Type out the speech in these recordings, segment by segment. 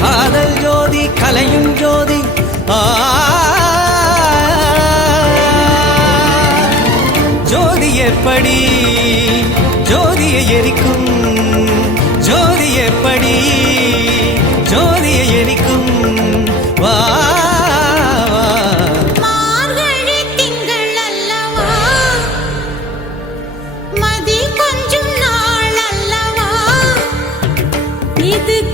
காதல் ஜோதி கலையும் ஜோதி. ஜோதி எப்படி? ஜோதியை எரிக்கும். ஜோதி எப்படி? ஜோதியை எரிக்கும். The.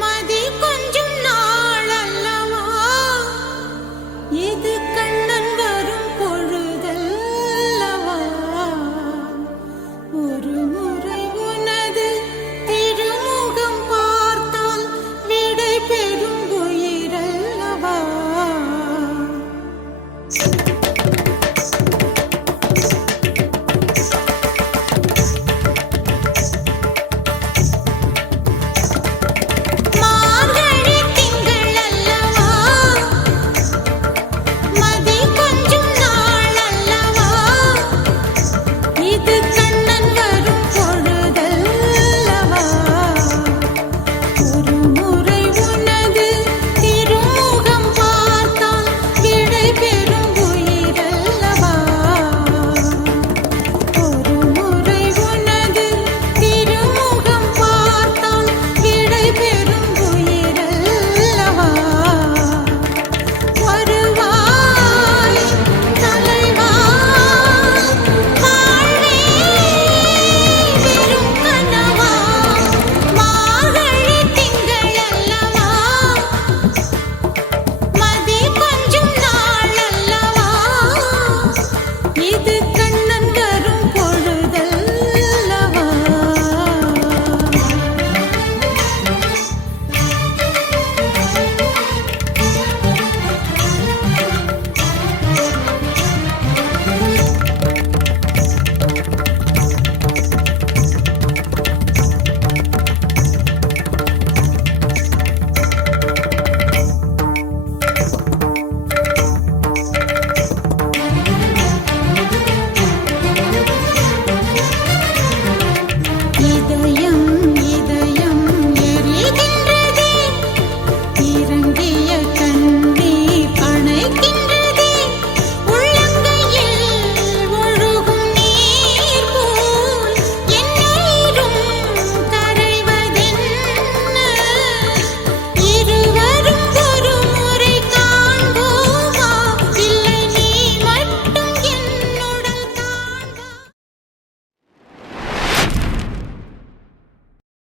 மதிக்கும்